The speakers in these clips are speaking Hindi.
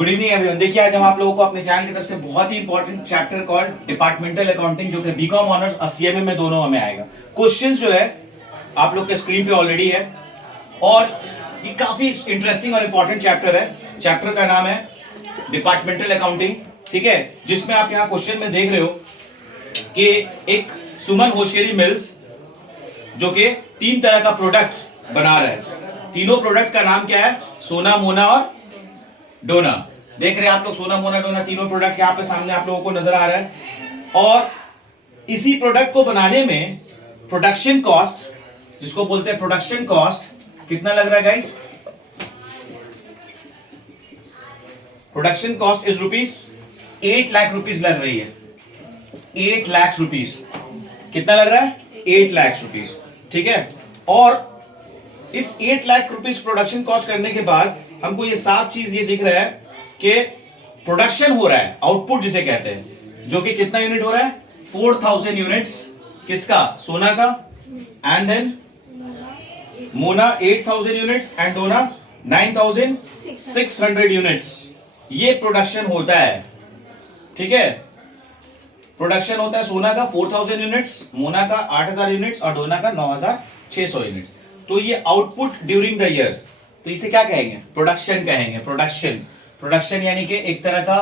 Good evening everyone. देखिए आज हम आप लोगों को अपने चैनल की तरफ से बहुत ही important chapter called departmental accounting, जो कि बीकॉम ऑनर्स और सीएमए में दोनों में आएगा। क्वेश्चन जो है आप लोग के स्क्रीन पे ऑलरेडी है और ये काफी इंटरेस्टिंग और इंपॉर्टेंट चैप्टर है। चैप्टर का नाम है डिपार्टमेंटल अकाउंटिंग, ठीक है, जिसमें आप यहाँ क्वेश्चन में देख रहे हो कि एक सुमन होशियारी मिल्स जो कि 3 तरह का प्रोडक्ट बना रहा है। तीनों प्रोडक्ट का नाम क्या है? सोना, मोना और डोना। देख रहे हैं आप लोग, सोना, मोना, डोना तीनों प्रोडक्ट यहाँ पे सामने आप लोगों को नजर आ रहा है। और इसी प्रोडक्ट को बनाने में प्रोडक्शन कॉस्ट, जिसको बोलते हैं प्रोडक्शन कॉस्ट, कितना लग रहा है guys? Production cost is ₹8 lakh लग रही है। 8 लाख रुपीस। कितना लग रहा है? 8 लाख रुपीस, ठीक है। और इस 8 लाख रुपीस प्रोडक्शन कॉस्ट करने के बाद हमको ये साफ चीज ये दिख रहा है कि प्रोडक्शन हो रहा है, आउटपुट जिसे कहते हैं, जो कि कितना यूनिट हो रहा है? 4000 यूनिट्स। किसका? सोना का। And then Mona 8000 units and Dona 9600 units. ये प्रोडक्शन होता है, ठीक है। प्रोडक्शन होता है सोना का 4000 यूनिट्स, मोना का 8000 यूनिट्स और डोना का 9600 यूनिट्स। तो ये आउटपुट ड्यूरिंग द ईयर, तो इसे क्या कहेंगे? प्रोडक्शन कहेंगे। प्रोडक्शन यानी कि एक तरह का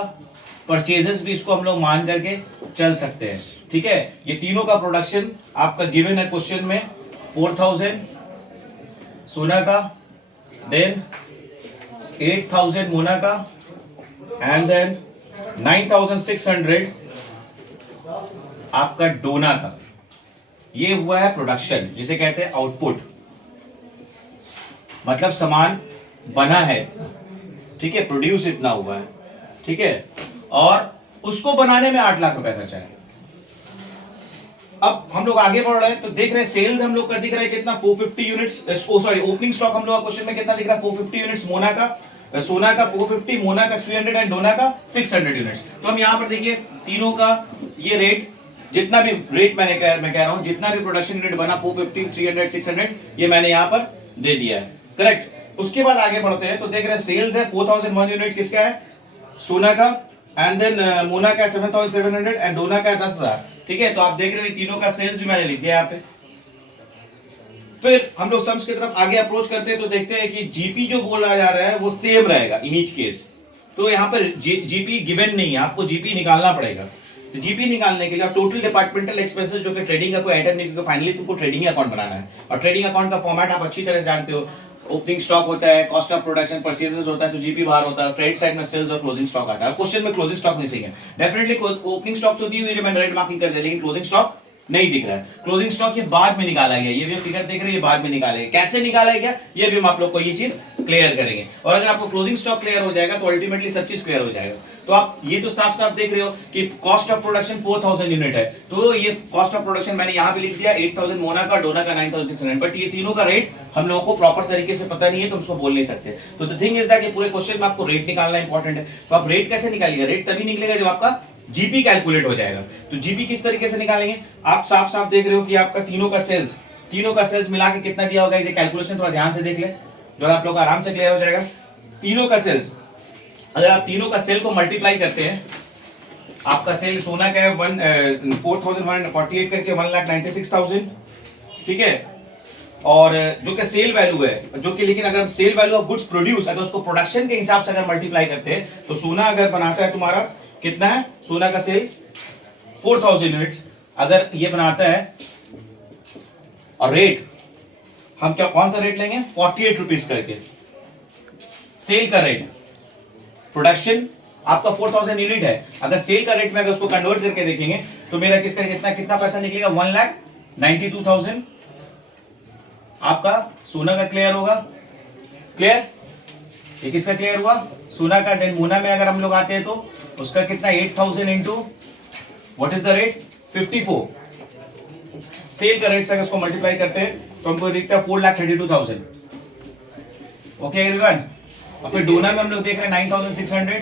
परचेजेस भी इसको हम लोग मान करके चल सकते हैं, ठीक है। ये तीनों का प्रोडक्शन आपका गिवन है क्वेश्चन में। 4000 सोना का, देन 8000 मोना का एंड देन 9600 आपका डोना का। ये हुआ है प्रोडक्शन, जिसे कहते हैं आउटपुट, मतलब सामान बना है, ठीक है, प्रोड्यूस इतना हुआ है, ठीक है, और उसको बनाने में 8 लाख रुपए खर्चा है। अब हम लोग आगे बढ़ रहे हैं तो देख रहे हैं सेल्स हम लोग का दिख रहा है कितना? 450 यूनिट्स। सॉरी, ओपनिंग स्टॉक हम लोग का क्वेश्चन में कितना दिख रहा है? 450 यूनिट्स मोना का, सोना का 450, मोना का 300 एंड डोना का 600 यूनिट्स। तो हम यहां पर देखिए तीनों का ये रेट, जितना भी रेट मैं कह रहा हूं, जितना भी प्रोडक्शन यूनिट बना 450, 300, 600, ये मैंने यहां पर दे दिया है, करेक्ट। उसके बाद आगे बढ़ते हैं तो देख रहे हैं सेल्स है 4001 यूनिट। किसका है? सोना का। एंड देन मोना का 7700 एंड डोना का 10,000, ठीक है। तो आप देख रहे हो तीनों का सेल्स भी मैंने लिख दिया यहाँ पे। फिर हम लोग सम्स की तरफ आगे अप्रोच करते हैं तो देखते हैं कि जीपी जो बोला जा रहा है वो सेम रहेगा इन ईच केस। तो यहाँ पर जीपी गिवन नहीं है, आपको जीपी निकालना पड़ेगा। तो जीपी निकालने के लिए टोटल डिपार्टमेंटल एक्सपेंसेस, जो कि ट्रेडिंग का कोई आइटम नहीं, क्योंकि फाइनली तुमको ट्रेडिंग अकाउंट बनाना है और ट्रेडिंग अकाउंट का फॉर्मेट आप अच्छी तरह से जानते हो। ओपनिंग स्टॉक होता है, कॉस्ट ऑफ प्रोडक्शन, परचेजेस होता है, तो जीपी बाहर होता है, क्रेडिट साइड में सेल्स और क्लोजिंग स्टॉक आता है। क्वेश्चन में क्लोजिंग स्टॉक नहीं है, डेफिनेटली ओपनिंग स्टॉक तो दी हुई है, मैंने रेड मार्किंग कर दिया, लेकिन क्लोजिंग स्टॉक नहीं दिख रहा है। क्लोजिंग स्टॉक ये बाद में निकाला गया, ये भी फिगर देख रहे हैं, ये बाद में निकाला गया। कैसे निकाला गया ये भी हम आप लोग को ये चीज क्लियर करेंगे। और अगर आपको क्लोजिंग स्टॉक क्लियर हो जाएगा तो अल्टीमेटली सब चीज क्लियर हो जाएगा। तो आप ये तो साफ साफ देख रहे हो कि कॉस्ट ऑफ प्रोडक्शन 4000 यूनिट है, तो ये कॉस्ट ऑफ प्रोडक्शन मैंने यहां पे लिख दिया 8000 मोना का, डोना का 9600। बट ये तीनों का रेट हम लोगों को प्रॉपर तरीके से पता नहीं है, तो हम उसको बोल नहीं सकते। तो द थिंग इज दैट कि पूरे क्वेश्चन में आपको रेट निकालना इंपॉर्टेंट है। तो आप रेट कैसे निकालिएगा? रेट तभी निकलेगा जब आपका जीपी कैलकुलेट हो जाएगा। तो जीपी किस तरीके से निकालेंगे? आप साफ साफ देख रहे हो कि आपका तीनों का सेल्स मिला के कितना दिया होगा। इसे कैलकुलेशन थोड़ा ध्यान से देख ले, जो आप लोग आराम से क्लियर हो जाएगा। तीनों का सेल्स, अगर आप तीनों का सेल को मल्टीप्लाई करते हैं, आपका सेल सोना का है 4148 करके 1,96,000, ठीक है। और जो कि सेल वैल्यू है, जो कि, लेकिन अगर sale value of goods produce, अगर उसको प्रोडक्शन के हिसाब से अगर मल्टीप्लाई करते हैं तो सोना अगर बनाता है तुम्हारा कितना है? सोना का सेल 4000 यूनिट्स अगर ये बनाता है, और रेट हम क्या कौन सा रेट लेंगे? 48 रुपीज करके सेल का रेट। प्रोडक्शन आपका 4000 यूनिट है, अगर सेल का रेट में अगर उसको कन्वर्ट करके देखेंगे तो मेरा किसका कितना पैसा निकलेगा? 1,92,000 आपका सोना का क्लियर होगा। क्लियर? ये किसका क्लियर हुआ? सोना का। देन मोना में अगर हम लोग आते हैं तो उसका कितना? 8000 into what is the rate? 54। Sale का रेट से अगर उसको मल्टीप्लाई करते हैं तो हमको दिखता है 4,32,000। Okay everyone. और फिर डोना में हम लोग देख रहे हैं 9600,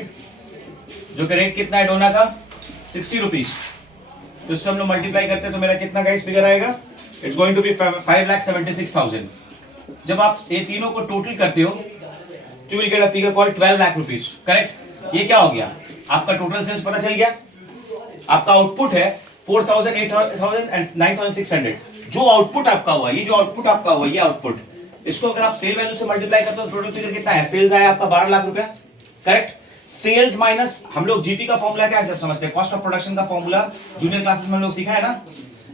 जो कि रेट कितना है डोना का? 60 रुपीज। तो इससे हम लोग मल्टीप्लाई करते हैं तो मेरा कितना गाइस फिगर आएगा? It's going to be 5,76,000। जब आप ये तीनों को टोटल करते हो तो you will get a figure called 12 lakh rupees, correct. ये क्या हो गया, आपका टोटल सेल्स पता चल गया। आपका आउटपुट है 4000, 8000 एंड 9600। जो आउटपुट आपका हुआ, ये जो आउटपुट आपका हुआ, ये आउटपुट, इसको अगर आप सेल वैल्यू से मल्टीप्लाई करते हो तो टोटल फिगर कितना है, सेल्स आया आपका 12 लाख रुपया, करेक्ट। सेल्स माइनस, हम लोग जीपी का फॉर्मूला क्या है जब समझते हैं, कॉस्ट ऑफ प्रोडक्शन का फॉर्मूला जूनियर क्लासेस में हम लोग सीखा है ना,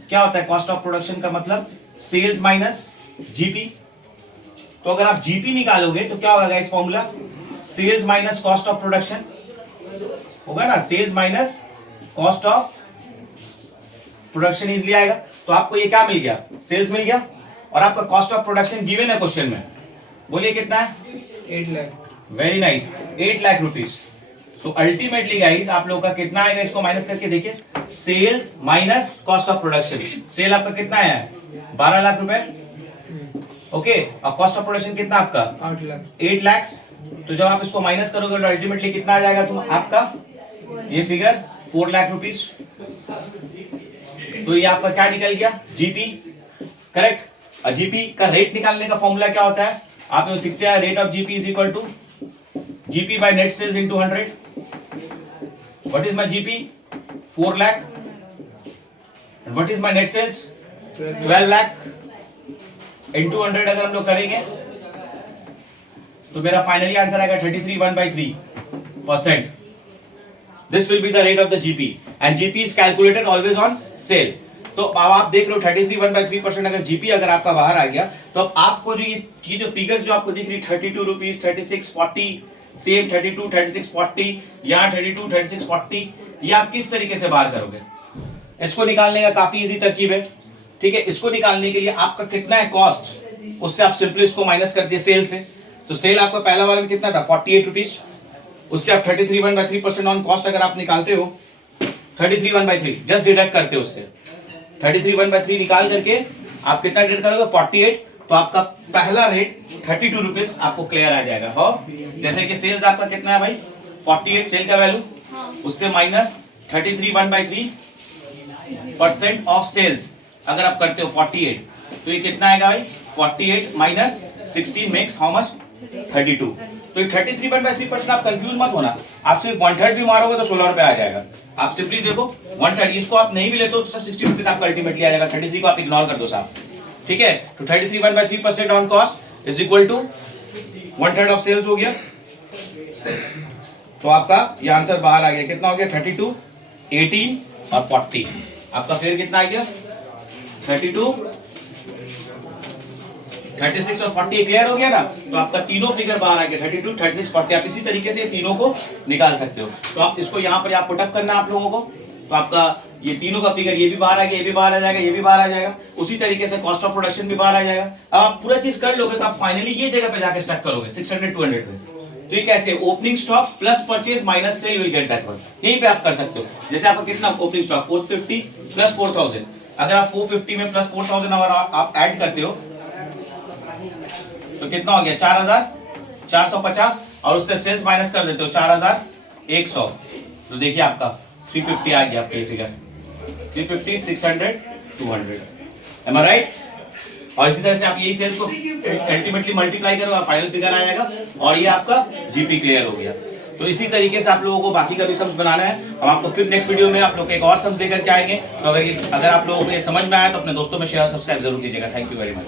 क्या होता है कॉस्ट ऑफ प्रोडक्शन का मतलब सेल्स माइनस जीपी। तो अगर आप जीपी निकालोगे तो क्या होगा इस formula, sales minus cost of production होगा ना, sales minus cost of production easily आएगा। तो आपको ये क्या मिल गया, सेल्स मिल गया, और आपका कॉस्ट ऑफ प्रोडक्शन गिवन है क्वेश्चन में, बोलिए कितना है, 8 lakh. Very nice, 8 lakh rupees. So ultimately guys आप लोगों का कितना आएगा, इसको माइनस करके देखिए, sales minus cost of production, sale आपका कितना है 12 लाख रुपए, ओके, और कॉस्ट ऑफ प्रोडक्शन कितना आपका 8 लाख। 8 लाख। तो जब आप इसको माइनस करोगे तो अल्टीमेटली कितना आ जाएगा तुम आपका, ये फिगर 4 लाख रुपीज। तो ये आपका क्या निकल गया, जीपी, करेक्ट। जीपी का रेट निकालने का फॉर्मूला क्या होता है, आप लोग सीखते हैं, rate of GP is equal to GP by net sales into 100। What is my GP, 4 lakh, and what is my net sales 12 lakh into 100। अगर हम लोग करेंगे तो मेरा फाइनली आंसर आएगा 33.1/3%। This will be the rate of the GP and GP is calculated always on sale। तो अब आप देख रहे हो 33.1/3% अगर GP अगर आपका बाहर आ गया तो अब आपको जो ये जो फिगर्स जो आपको दिख रही 32 रुपीज, 3640, सेम 32, 3640, यहाँ 32, 3640, ये आप किस तरीके से बाहर करोगे, इसको निकालने का काफी इजी तरकीब है, ठीक है। इसको निकालने के लिए आपका कितना है कॉस्ट, उससे आप सिंपली इसको माइनस करते हैं सेल से। तो सेल आपका पहला वाला में कितना था 48 रुपीज, उससे आप 33.1/3% ऑन कॉस्ट अगर आप निकालते हो 33.1/3 जस्ट डिडक्ट करते हो, उससे 33.1/3 निकाल करके आप कितना डिडक्ट करोगे 48, तो आपका पहला रेट 32 रुपीज आपको क्लियर आ जाएगा। हो जैसे कि सेल्स आपका कितना है भाई 48 सेल का वैल्यू, उससे माइनस 33.1/3% ऑफ सेल्स अगर आप करते हो 48, तो ये कितना आएगा भाई 48 माइनस 16 मेक्स हाउ मच 32। तो 33.3% आप कंफ्यूज मत होना, आप सिर्फ 1/3 भी मारोगे तो 16 रुपए आ जाएगा। आप सिंपली देखो 1/3, इसको आप नहीं भी लेते हो तो सब 60 रुपीज आपका अल्टीमेटली आ जाएगा, 33 को आप इग्नोर कर दो साहब, ठीक है। तो 33.3% on cost is equal to 1/3 of sales हो गया। तो आपका ये आंसर बाहर आ गया, कितना हो गया 32, 18 और 40। आपका फिर कितना आ गया 32, 36 और 40 क्लियर हो गया ना। तो आपका तीनों फिगर बाहर आ गया 32, 36, 40। आप इसी तरीके से तीनों को निकाल सकते हो। तो आप इसको यहाँ पर आप पुटअप करना आप लोगों को, तो आपका ये तीनों का फिगर ये भी बाहर आ गया, ये भी बाहर आ जाएगा, ये भी बाहर आ जाएगा, उसी तरीके से कॉस्ट ऑफ प्रोडक्शन भी बाहर आ जाएगा। अब आप पूरा चीज कर लोगे तो आप फाइनली ये जगह पे जाके स्टक करोगे 600, 200 में। तो ये कैसे, opening stock plus purchase minus cell will get that one, यहीं पे आप कर सकते हो। जैसे आपका कितना ओपनिंग स्टॉक 450 प्लस 4000, अगर आप 450 में प्लस 4000 और आप ऐड करते हो तो कितना हो गया 4450, और उससे सेल्स माइनस कर देते हो 4100, तो देखिए आपका 350 आ गया आपका ये फिगर, 350, 600, 200, एम आई राइट। और इसी तरह से आप यही सेल्स को अल्टीमेटली मल्टीप्लाई करो, फाइनल फिगर आ जाएगा, और ये आपका जीपी क्लियर हो गया। तो इसी तरीके से आप लोगों को बाकी का भी सम्स बनाना है। हम आपको फिर नेक्स्ट वीडियो में आप लोग एक और सम्स लेकर के आएंगे। तो अगर आप लोगों को ये समझ में आया तो अपने दोस्तों में शेयर सब्सक्राइब जरूर कीजिएगा। Thank you very much.